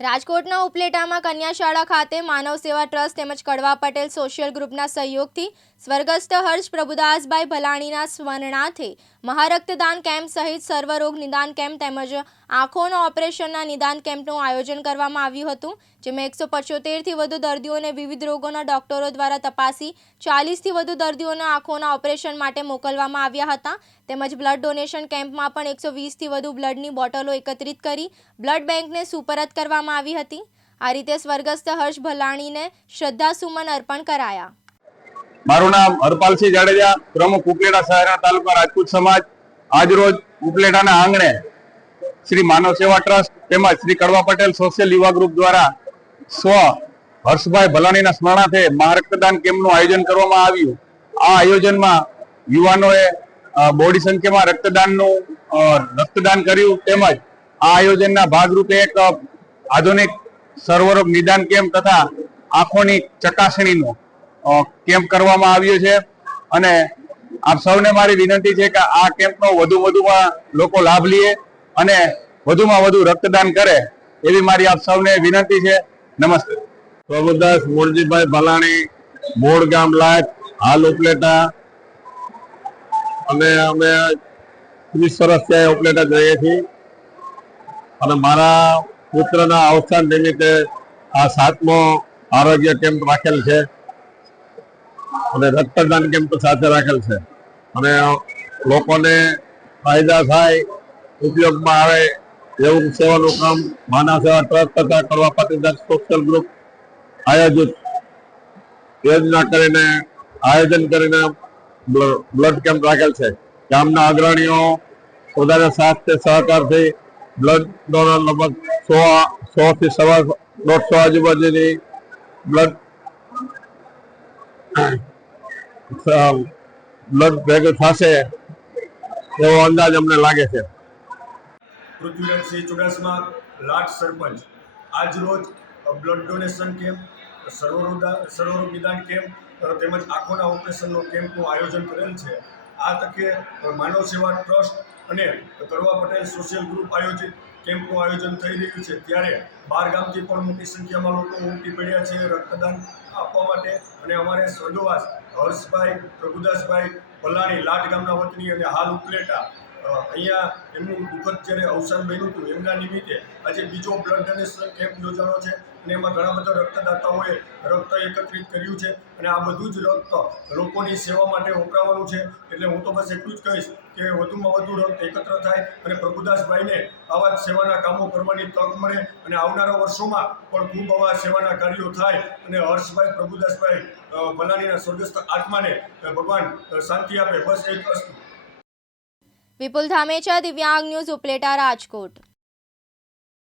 રાજકોટના ઉપલેટામાં કન્યા શાળા ખાતે માનવ સેવા ટ્રસ્ટ તેમજ કડવા પટેલ સોશિયલ ગ્રુપના સહયોગથી સ્વર્ગસ્થ હર્ષ પ્રભુદાસભાઈ ભલાણીના સ્મરણાર્થે મહારક્તદાન કેમ્પ સહિત સર્વરોગ નિદાન કેમ્પ તેમજ આંખોના ઓપરેશનના નિદાન કેમ્પનું આયોજન કરવામાં આવ્યું હતું, જેમાં એકસો પંચોતેરથી વધુ દર્દીઓને વિવિધ રોગોના ડોક્ટરો દ્વારા તપાસી ચાલીસથી વધુ દર્દીઓના આંખોના ઓપરેશન માટે મોકલવામાં આવ્યા હતા. તેમજ બ્લડ ડોનેશન કેમ્પમાં પણ એકસો વીસથી વધુ બ્લડની બોટલો એકત્રિત કરી બ્લડ બેંકને સુપરત કરવામાં આવી હતી. આ રીતે સ્વર્ગસ્થ હર્ષ ભલાણીને શ્રદ્ધાસુમન અર્પણ કરાયા. મારું નામ હરપાલસિંહ જાડેજા, પ્રમુખ ઉપલેટા શહેરના તાલુકા રાજપૂત સમાજ. આજરોજ ઉપલેટાના આંગણે શ્રી માનવ સેવા ટ્રસ્ટ તેમજ શ્રી કડવા પટેલ સોશિયલ યુવા ગ્રુપ દ્વારા સ્વ હર્ષભાઈ ભલાણીના સ્મરણાર્થે મહારક્તદાન કેમ્પનું આયોજન કરવામાં આવ્યું. આ આયોજનમાં યુવાનોએ બોડી સંખ્યામાં રક્તદાનનું રક્તદાન કર્યું તેમજ આ આયોજનના ભાગરૂપે એક આધુનિક સર્વરોગ નિદાન કેમ્પ તથા આંખોની ચકાસણીનો કેમ્પ કરવામાં આવ્યો છે. અને આપ સૌને મારી વિનંતી છે કે આ કેમ્પનો વધુ વધુમાં લોકો લાભ લે અને વધુમાં વધુ રક્તદાન કરે એવી મારી આપ સૌને વિનંતી છે. નમસ્તે. પ્રભુદાસ મોરજીભાઈ ભલાણી, મોડ ગામ લાયક, હાલ ઉપલેટા. અને અમે ત્રીસ વર્ષ ત્યાં ઉપલેટા જઈએ છીએ. અને મારા પુત્રના અવસાન નિમિત્તે આ સાતમો આરોગ્ય કેમ્પ રાખેલ છે. અને રક્તદાન કેમ્પ સાથે રાખેલ છે. અને લોકોને ફાયદા થાય, ઉપયોગમાં આવે એવું સેવાનું કામ માનવ સેવા ટ્રસ્ટ તથા કરવા પાટીદાર સોશિયલ ગ્રુપ આયોજિત. યોજના કરીને આયોજન કરીને બ્લડ કેમ્પ રાખેલ છે. ગામના અગ્રણીઓ પોતાના સાથ સહકારથી બ્લડ ડોનર લગભગ સો સો થી સવા દોઢસો આજુબાજુની બ્લડ બ્લડ ભેગું થશે એવો અંદાજ અમને લાગે છે. પૃથ્વીરાજસિંહ ચુડાસમા, લાટ સરપંચ. આજ રોજ બ્લડ ડોનેશન કેમ્પ સર્વરોગા સર્વરોગ નિદાન કેમ્પ તેમજ આંખોના ઓપરેશનનો કેમ્પનું આયોજન કરેલ છે. આ તકે માનવ સેવા ટ્રસ્ટ અને કરવા પટેલ સોશિયલ ગ્રુપ આયોજિત કેમ્પનું આયોજન થઈ રહ્યું છે. ત્યારે બાર ગામથી પણ મોટી સંખ્યામાં લોકો ઉમટી પડ્યા છે રક્તદાન આપવા માટે. અને અમારે સ્વર્ગવાસ હર્ષભાઈ પ્રભુદાસભાઈ ભલાણી લાટ ગામના વતની અને હાલ ઉપલેટા અહીંયા એમનું દુઃખદ જ્યારે અવસાન બન્યું હતું, એમના નિમિત્તે આજે બીજો બ્લડ ડોનેશન કેમ્પ યોજાનો છે અને એમાં ઘણા બધા રક્તદાતાઓએ રક્ત એકત્રિત કર્યું છે અને આ બધું જ રક્ત લોકોની સેવા માટે વપરાવાનું છે. એટલે હું તો બસ એટલું જ કહીશ કે વધુમાં વધુ રક્ત એકત્ર થાય અને પ્રભુદાસભાઈને આવા જ સેવાના કામો કરવાની તક મળે અને આવનારા વર્ષોમાં પણ ખૂબ આવા સેવાના કાર્યો થાય અને હર્ષભાઈ, પ્રભુદાસભાઈ ભલાનીના સ્વર્ગસ્થ આત્માને ભગવાન શાંતિ આપે. બસ એક વસ્તુ. વિપુલ ધામેચા દિવ્યાંગ ન્યૂઝ ઉપલેટા રાજકોટ.